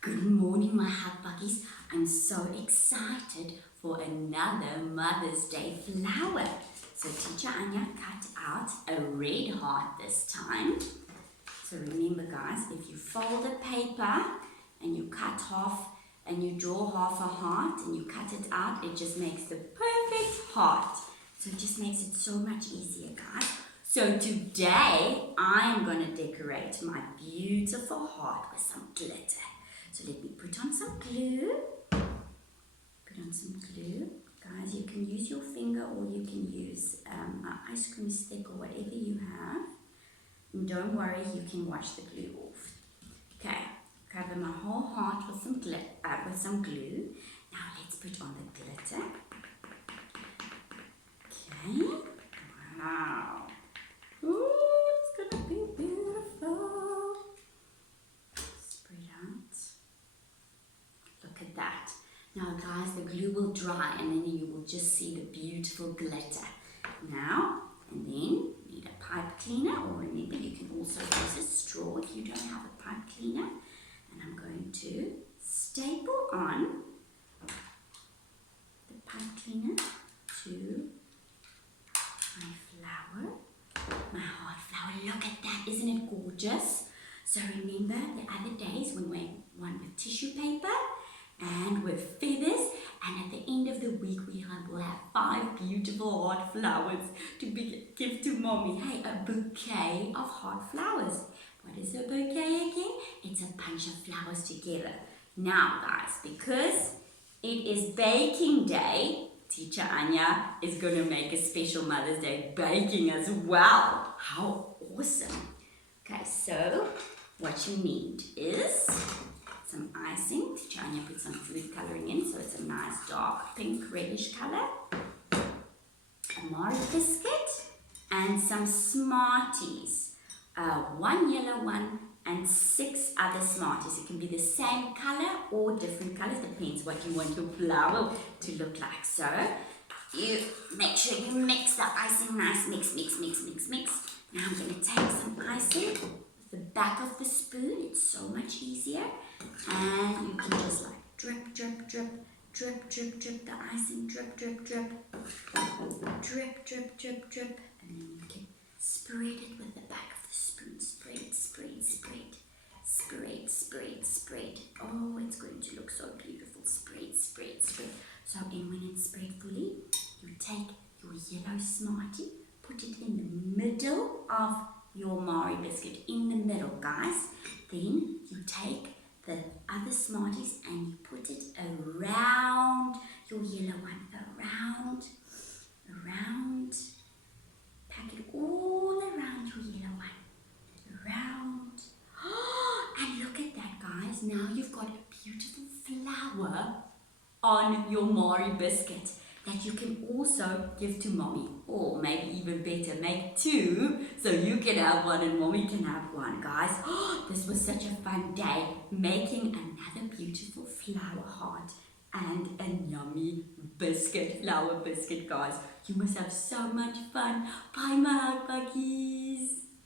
Good morning, my hug buggies. I'm so excited for another Mother's Day flower. So Teacher Anja cut out a red heart this time. So remember guys, if you fold the paper and you cut half and you draw half a heart and you cut it out, it just makes the perfect heart. So it just makes it so much easier, guys. So today I am going to decorate my beautiful heart with some glitter. So let me put on some glue. Put on some glue. Guys, you can use your finger or you can use an ice cream stick or whatever you have. And don't worry, you can wash the glue off. Okay, cover my whole heart with some glue. Now let's put on the glitter. Okay. Wow. Ooh, it's gonna be beautiful. Spread out. Look at that. Now guys, the glue will dry and then you will just see the beautiful glitter. Now, and then you need a pipe cleaner, or remember you can also use a straw if you don't have a pipe cleaner. And I'm going to staple on the pipe cleaner to my flower, my heart flower. Look at that, isn't it gorgeous? So remember the other days when we went one with tissue paper and with feathers, and at the end of the week will have 5 beautiful heart flowers to give to mommy. Hey, a bouquet of heart flowers. What is a bouquet again? It's a bunch of flowers together. Now guys, because it is baking day, Teacher Anja is going to make a special Mother's Day baking as well. How awesome. Okay, so what you need is some icing. Teacher Anja put some food coloring in, so it's a nice dark pink reddish color. A Mari biscuit and some Smarties. 1 yellow one and 6 other Smarties. It can be the same color or different colors, depends what you want your flower to look like. So you make sure you mix the icing nice, mix. Now I'm going to take some icing with the back of the spoon. It's so much easier. And you can just like drip the icing, drip. And then you can spread it with the back of the spoon. Spread. Oh, it's going to look so beautiful. Spread. So then when it's spread fully, you take your yellow Smartie, put it in the middle of your Mari biscuit, in the middle, guys. Then you take the other Smarties and you put it around your yellow one, around. Pack it all around your yellow one, around. And look at that, guys. Now you've got a beautiful flower on your Mari biscuit that you can also give to mommy, or maybe even better, make 2 so you can have one and mommy can have one, guys. This was such a fun day making another beautiful flower heart and a yummy flower biscuit, guys. You must have so much fun. Bye, my hug buggies.